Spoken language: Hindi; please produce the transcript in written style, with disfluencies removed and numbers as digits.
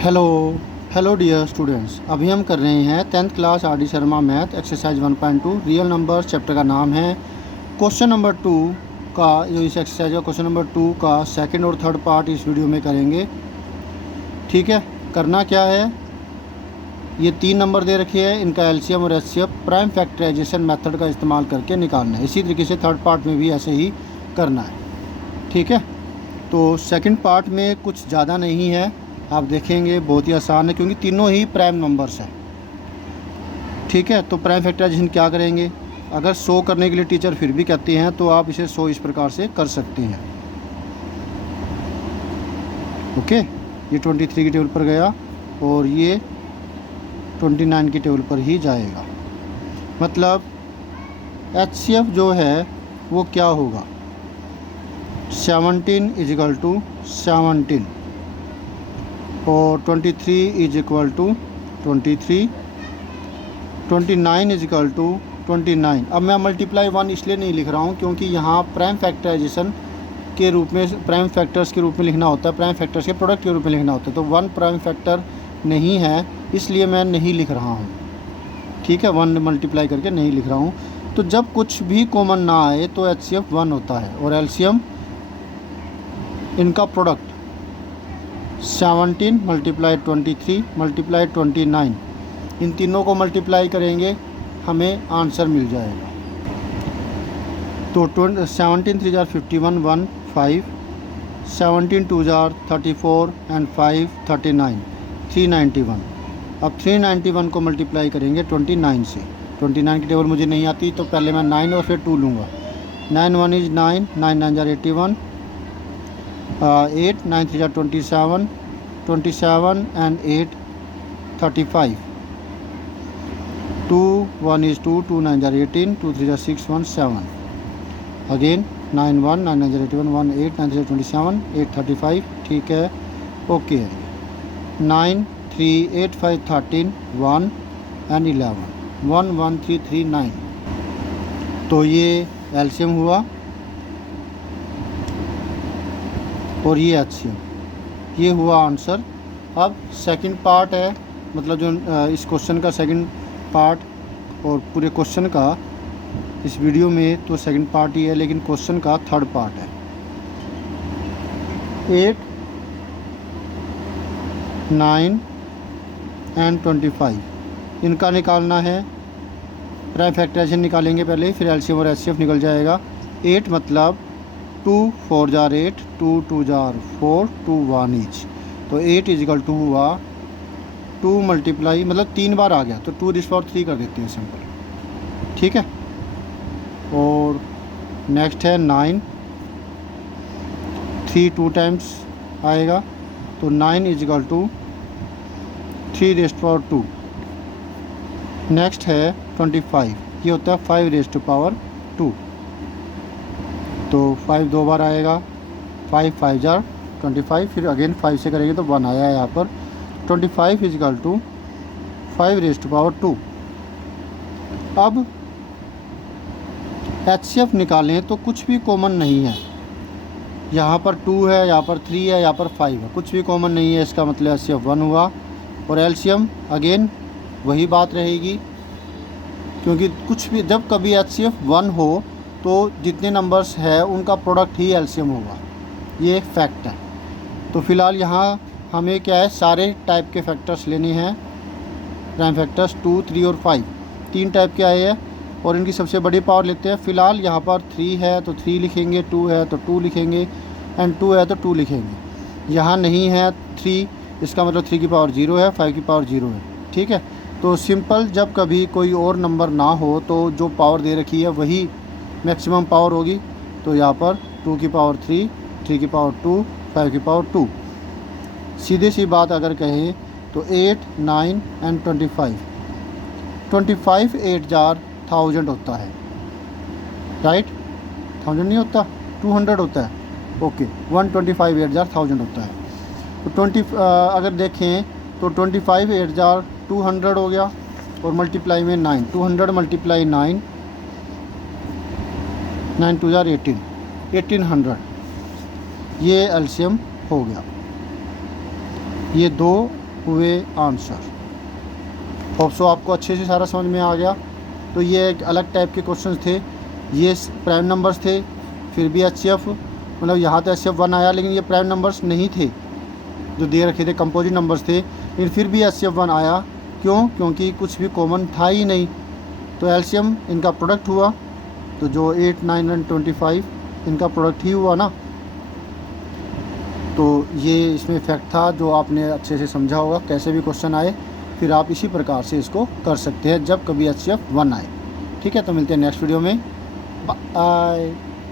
हेलो हेलो डियर स्टूडेंट्स, अभी हम कर रहे हैं 10th class R D Sharma math exercise 1.2 real number. Chapter का नाम है क्वेश्चन नंबर 2 का। जो इस एक्सरसाइज का क्वेश्चन नंबर 2 का सेकंड और थर्ड पार्ट इस वीडियो में करेंगे। ठीक है, करना क्या है, ये 3 नंबर दे रखे हैं, इनका एलसीएम और एचसीएफ प्राइम फैक्टराइजेशन मेथड का इस्तेमाल करके निकालना है। इसी तरीके से थर्ड पार्ट में भी ऐसे ही करना है। ठीक है, तो सेकंड पार्ट में कुछ ज़्यादा नहीं है, आप देखेंगे बहुत ही आसान है क्योंकि तीनों ही प्राइम नंबर्स हैं। ठीक है, तो प्राइम फैक्टराइजेशन क्या करेंगे, अगर 100 करने के लिए टीचर फिर भी कहते हैं तो आप इसे 100 इस प्रकार से कर सकते हैं। ओके, ये 23 की टेबल पर गया और ये 29 की टेबल पर ही जाएगा। मतलब एचसीएफ जो है वो क्या होगा, 17 इजिकल टू 17 और 23 is equal to 23, 29 is equal to 29। अब मैं मल्टीप्लाई 1 इसलिए नहीं लिख रहा हूँ क्योंकि यहाँ प्राइम फैक्टराइजेशन के रूप में, प्राइम फैक्टर्स के रूप में लिखना होता है, प्राइम फैक्टर्स के प्रोडक्ट के रूप में लिखना होता है। तो 1 प्राइम फैक्टर नहीं है इसलिए मैं नहीं लिख रहा हूँ। ठीक है, 1 मल्टीप्लाई करके नहीं लिख रहा हूँ। तो जब कुछ भी कॉमन ना आए तो एचसीएफ 1 होता है और एलसीएम इनका प्रोडक्ट 17 मल्टीप्लाई 23 मल्टीप्लाई 29, इन तीनों को मल्टीप्लाई करेंगे हमें आंसर मिल जाएगा। तो 17 3 जार 51 1 5, 17 2 जार 34 एंड 5 39, 391। अब 391 को मल्टीप्लाई करेंगे 29 से। 29 की टेबल मुझे नहीं आती तो पहले मैं 9 और फिर 2 लूँगा। 9 1 is 9, 9 9 jar 81, 8 9 3 jar 27, 27 and 8 35, 2 1 is 2, 2 9 jar 18, 2 3 jar 6 1 7, again 9 1 9 9 jar 81, 1 8 9 jar 27, 8 35। ठीक है, ओके है। 9 3 8 5 13, 1 एंड 11, 1 1 3 3 9। तो ये एलसीएम हुआ और ये एचसीएम, ये हुआ आंसर। अब सेकंड पार्ट है, मतलब जो इस क्वेश्चन का सेकंड पार्ट और पूरे क्वेश्चन का इस वीडियो में तो सेकंड पार्ट ही है, लेकिन क्वेश्चन का थर्ड पार्ट है। 8 9 एंड 25 इनका निकालना है। प्राइम फैक्टराइजेशन निकालेंगे पहले, फिर एलसीएम और एचसीएफ निकल जाएगा। 8 मतलब 2 4 जार 8, 2 2 जार 4, 2 1 ईच। तो 8 इज इक्वल टू हुआ 2 मल्टीप्लाई, मतलब 3 बार आ गया तो 2 रिस पावर 3 कर देते हैं सिंपल। ठीक है, और नेक्स्ट है 9, 3 2 टाइम्स आएगा तो 9 is equal to 3 raised power 2। Next है 25, ये होता है 5 रेस्ट पावर 2। तो 5 2 बार आएगा, 5 5 जार 25, फिर अगेन 5 से करेंगे तो 1 आया है यहाँ पर। 25 is equal to 5 raised power 2। अब एचसीएफ निकालें तो कुछ भी कॉमन नहीं है, यहाँ पर 2 है, यहाँ पर 3 है, यहाँ पर 5 है, कुछ भी कॉमन नहीं है। इसका मतलब एचसीएफ 1 हुआ। और एलसीएम अगेन वही बात रहेगी क्योंकि कुछ भी, जब कभी एचसीएफ 1 हो तो जितने नंबर्स है उनका प्रोडक्ट ही एलसीएम होगा, ये एक फैक्ट है। तो फ़िलहाल यहाँ हमें क्या है, सारे टाइप के फैक्टर्स लेने हैं, प्राइम फैक्टर्स 2 3 और 5, 3 टाइप के आए हैं और इनकी सबसे बड़ी पावर लेते हैं। फ़िलहाल यहाँ पर 3 है तो 3 लिखेंगे, 2 है तो 2 लिखेंगे एंड 2 है तो 2 लिखेंगे। यहाँ नहीं है 3, इसका मतलब 3 की पावर 0 है, 5 की पावर 0 है। ठीक है, तो सिंपल जब कभी कोई और नंबर ना हो तो जो पावर दे रखी है वही मैक्सिमम पावर होगी। तो यहाँ पर 2 की पावर 3, 3 की पावर 2, 5 की पावर 2। सीधे सी बात अगर कहें तो 8 9 एंड 25, 25 8 जार 1000 होता है, राइट? 1000 नहीं होता, 200 होता है। ओके, 125 8 जार 1000 होता है। तो 20 अगर देखें तो 25 8 जार 200 हो गया और मल्टीप्लाई में 9, 200 मल्टीप्लाई 9, 9 2 जार 18, 1800। ये एलसीएम हो गया। ये 2 हुए आंसर। होप सो आपको अच्छे से सारा समझ में आ गया। तो ये एक अलग टाइप के क्वेश्चंस थे, ये प्राइम नंबर्स थे, फिर भी HCF मतलब यहाँ तो HCF 1 आया, लेकिन ये प्राइम नंबर्स नहीं थे जो दे रखे थे, कंपोजिट नंबर्स थे, लेकिन फिर भी HCF 1 आया। क्यों? क्योंकि कुछ भी कॉमन था ही नहीं। तो एलसीएम इनका प्रोडक्ट हुआ, तो जो 8, 9 और 25 इनका प्रोडक्ट ही हुआ ना। तो ये इसमें फैक्ट था जो आपने अच्छे से समझा होगा। कैसे भी क्वेश्चन आए फिर आप इसी प्रकार से इसको कर सकते हैं जब कभी HCF 1 आए। ठीक है, तो मिलते हैं नेक्स्ट वीडियो में। बाय।